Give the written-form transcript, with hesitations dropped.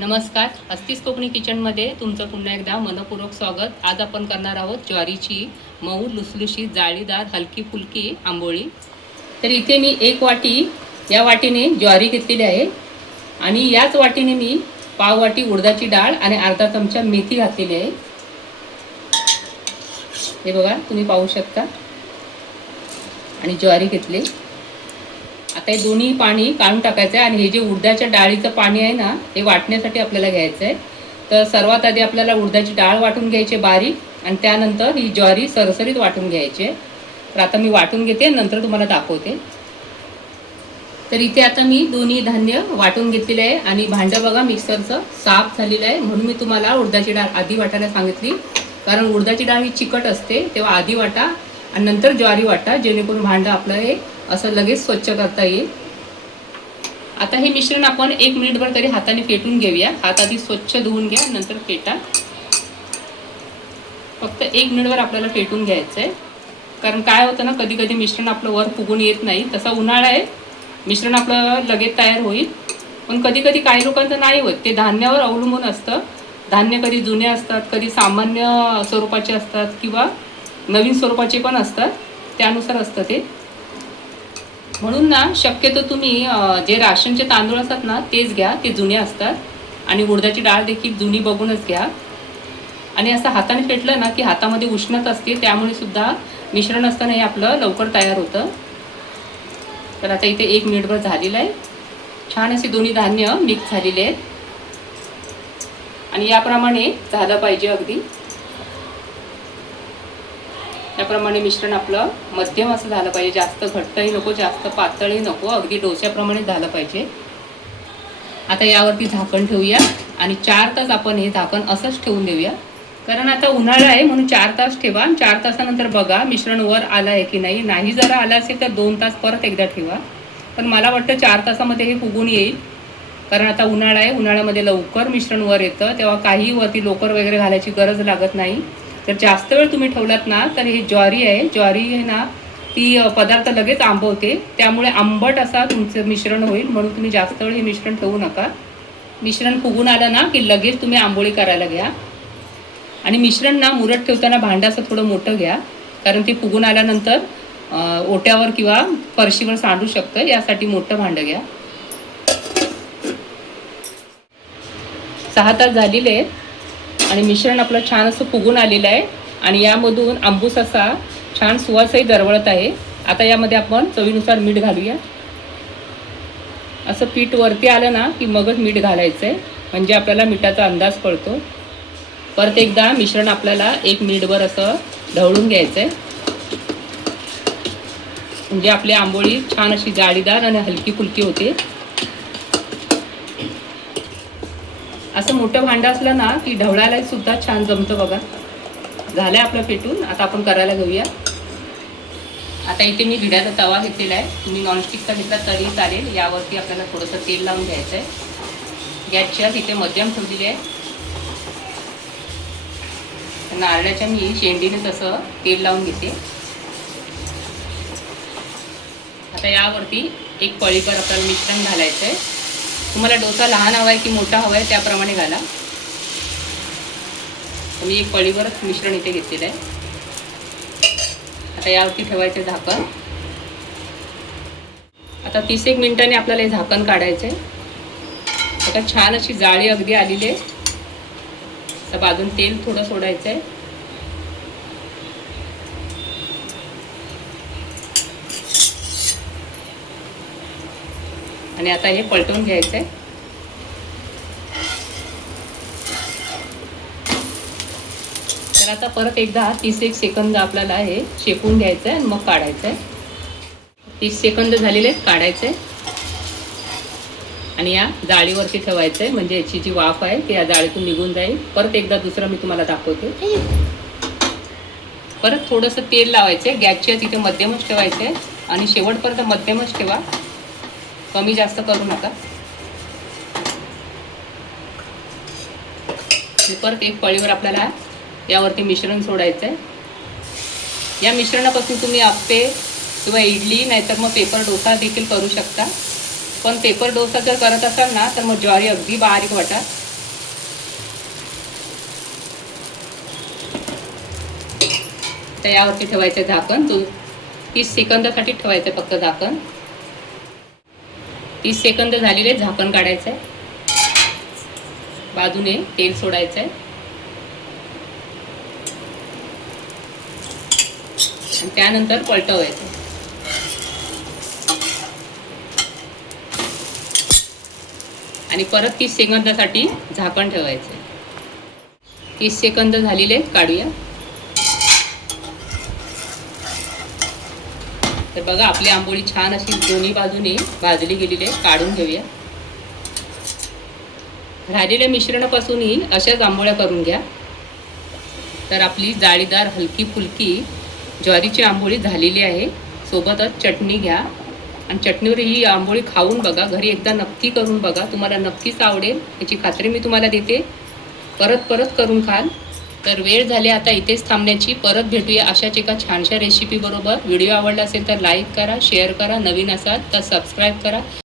नमस्कार, अस्तीस कोकणी किचनमध्ये तुमचं पुन्हा एकदा मनपूर्वक स्वागत. आज आपण करणार आहोत ज्वारीची मऊ लुसलुशीत जाळीदार हलकी फुलकी आंबोळी. तर इथे मी एक वाटी या वाटीने ज्वारी घेतलेली आहे आणि याच वाटीने मी पाव वाटी उडदाची डाळ आणि अर्धा चमचा मेथी घातलेली आहे. हे बघा, तुम्ही पाहू शकता. आणि ज्वारी घेतली. आता हे दोन्ही पाणी काढून टाकायचं आहे आणि हे जे उडदाच्या डाळीचं पाणी आहे ना, हे वाटण्यासाठी आपल्याला घ्यायचं आहे. तर सर्वात आधी आपल्याला उडदाची डाळ वाटून घ्यायची बारीक आणि त्यानंतर ही ज्वारी सरसरीत वाटून घ्यायची. तर आता मी वाटून घेते, नंतर तुम्हाला दाखवते. तर इथे आता मी दोन्ही धान्य वाटून घेतलेले आहे आणि भांडं बघा मिक्सरचं साफ झालेलं आहे. म्हणून मी तुम्हाला उडदाची डाळ आधी वाटायला सांगितली, कारण उडदाची डाळ ही चिकट असते, तेव्हा आधी वाटा आणि नंतर ज्वारी वाटा, जेणेकरून भांडं आपलं हे असं लगेच स्वच्छ करता येईल. आता हे मिश्रण आपण 1 मिनिटभर तरी हाताने फेटून घेऊया. हात आधी स्वच्छ धुवून घ्या, नंतर फेटा. फक्त 1 मिनिटभर आपल्याला फेटून घ्यायचं आहे. कारण काय होतं ना, कधी कधी मिश्रण आपलं वर फुगून येत नाही. तसा उन्हाळा आहे, मिश्रण आपलं लगेच तयार होईल. पण कधी कधी काही लोकांचं नाही होत. ते धान्यावर अवलंबून असतं. धान्य कधी जुने असतात, कधी सामान्य स्वरूपाचे असतात किंवा नवीन स्वरूपाचे पण असतात, त्यानुसार असतं ते. म्हणून ना, शक्यतो तुम्ही जे राशनचे तांदूळ असतात ना तेच घ्या, ते जुने असतात. आणि उडदाची डाळ देखील जुनी बघूनच घ्या. आणि असं हाताने फेटलं ना की हातामध्ये उष्णता असते, त्यामुळे सुद्धा मिश्रण असताना हे आपलं लवकर तयार होतं. तर आता इथे 1 मिनिटभर झालेलं आहे. छान असे दोन्ही धान्य मिक्स झालेले आहेत आणि याप्रमाणे झालं पाहिजे. अगदी त्याप्रमाणे मिश्रण आपलं मध्यम असं झालं पाहिजे. जास्त घट्टही नको, जास्त पातळही नको, अगदी डोस्याप्रमाणे झालं पाहिजे. आता यावरती झाकण ठेवूया आणि 4 तास आपण हे झाकण असंच ठेवून देऊया. कारण आता उन्हाळा आहे म्हणून 4 तास ठेवा. 4 तासानंतर बघा मिश्रण वर आलं आहे की नाही. नाही जरा आलं असेल तर 2 तास परत एकदा ठेवा. पण मला वाटतं 4 तासामध्ये हे फुगून येईल. कारण आता उन्हाळा आहे, उन्हाळ्यामध्ये लवकर मिश्रण वर येतं, तेव्हा काही वरती लोकर वगैरे घालायची गरज लागत नाही. तर जास्त वेळ तुम्ही ठेवलात ना तर हे ज्वारी आहे ना, ती पदार्थ लगेच आंबवते, त्यामुळे आंबट असा तुमचं मिश्रण होईल. म्हणून तुम्ही जास्त वेळ हे मिश्रण ठेवू नका. मिश्रण फुगून आलं ना की लगेच तुम्ही आंबोळी करायला घ्या. आणि मिश्रण ना मुरत ठेवताना भांडं असं थोडं मोठं घ्या, कारण ते फुगून आल्यानंतर ओट्यावर किंवा फरशीवर सांडू शकतं, यासाठी मोठं भांडं घ्या. 6 तास झालेले आहेत आणि मिश्रण आपलं छान असं फुगून आलेलं आहे आणि यामधून आंबूस असा छान सुवासही दरवळत आहे. आता यामध्ये आपण चवीनुसार मीठ घालूया. असं पीठ वरती आलं ना की मगच मीठ घालायचं आहे, म्हणजे आपल्याला मिठाचा अंदाज कळतो. परत एकदा मिश्रण आपल्याला 1 मिनिटभर असं ढवळून घ्यायचं आहे, म्हणजे आपली आंबोळी छान अशी जाळीदार आणि हलकी फुलकी होते. असं मोठं भांडं असलं ना की ढवळायला सुद्धा छान जमतं. बघा, झालंय आपलं पेटून. आता आपण करायला घेऊया. आता इथे मी भिड्याचा तवा घेतलेला आहे. तुम्ही नॉनस्टिकचा घेतला तरी चालेल. यावरती आपल्याला थोडंसं तेल लावून घ्यायचं आहे. गॅसची आज इथे मध्यम ठेवलेली आहे. नारळाच्या मी शेंडीने तसं तेल लावून घेते. आता यावरती 1 पळीभर आपल्याला मिश्रण घालायचं आहे. तुम्हाला डोसा लहान हवा आहे की मोठा हवा आहे त्याप्रमाणे घाला. मी 1 पळीभरच मिश्रण इथे घेतलेलं आहे. आता यावरती ठेवायचं झाकण. आता 30-1 मिनिटांनी आपल्याला हे झाकण काढायचं आहे. आता छान अशी जाळी अगदी आलेली आहे. तर बाजून तेल थोडं सोडायचं आहे. आणि आता हे पलटवून घ्यायचं आहे. तर आता परत एकदा 30-1 सेकंद आपल्याला हे शेकून घ्यायचं आहे आणि मग काढायचं आहे. 30 सेकंद झालेले आहेत, काढायचं आहे. आणि या जाळीवरती ठेवायचं आहे, म्हणजे याची जी वाफ आहे ती या जाळीतून निघून जाईल. परत एकदा दुसरं मी तुम्हाला दाखवते. परत थोडंसं तेल लावायचं आहे. गॅसची तिथे मध्यमच ठेवायचं आहे आणि शेवटपर्यंत मध्यमच ठेवा, कमी जास्त करू नका. परत 1 पळीवर आपल्याला यावरती मिश्रण सोडायचं आहे. या मिश्रणापासून तुम्ही आप्पे किंवा इडली नाहीतर मग पेपर डोसा देखील करू शकता. पण पेपर डोसा जर करत असाल ना तर मग ज्वारी अगदी बारीक वाटा, तर यावरती ठेवायचं झाकण 30 सेकंदासाठी ठेवायचं फक्त झाकण. 30 सेकंद झालेले झाकण काढायचं आहे. बाजूने तेल सोडायचं आहे आणि त्यानंतर पलटवायचं. आणि परत 30 सेकंदासाठी झाकण ठेवायचं. 30 सेकंद झालेले काढूया. तर बघा आपली आंबोळी छान अशी दोन्ही बाजूने भाजली गेलेली आहे. काढून घेऊया. राहिलेल्या मिश्रणापासूनही अशाच आंबोळ्या करून घ्या. तर आपली जाळीदार हलकी फुलकी ज्वारीची आंबोळी झालेली आहे. सोबतच चटणी घ्या आणि चटणीवर ही आंबोळी खाऊन बघा. घरी एकदा नक्की करून बघा. तुम्हाला नक्कीच आवडेल याची खात्री मी तुम्हाला देते. परत करून खाल. तर वेळ झाली आता इथेच थांबण्याची. परत भेटूया अशाच एका छानशा रेसिपी बरोबर. व्हिडिओ आवडला असेल तर लाईक करा, शेअर करा. नवीन असाल तर सबस्क्राईब करा.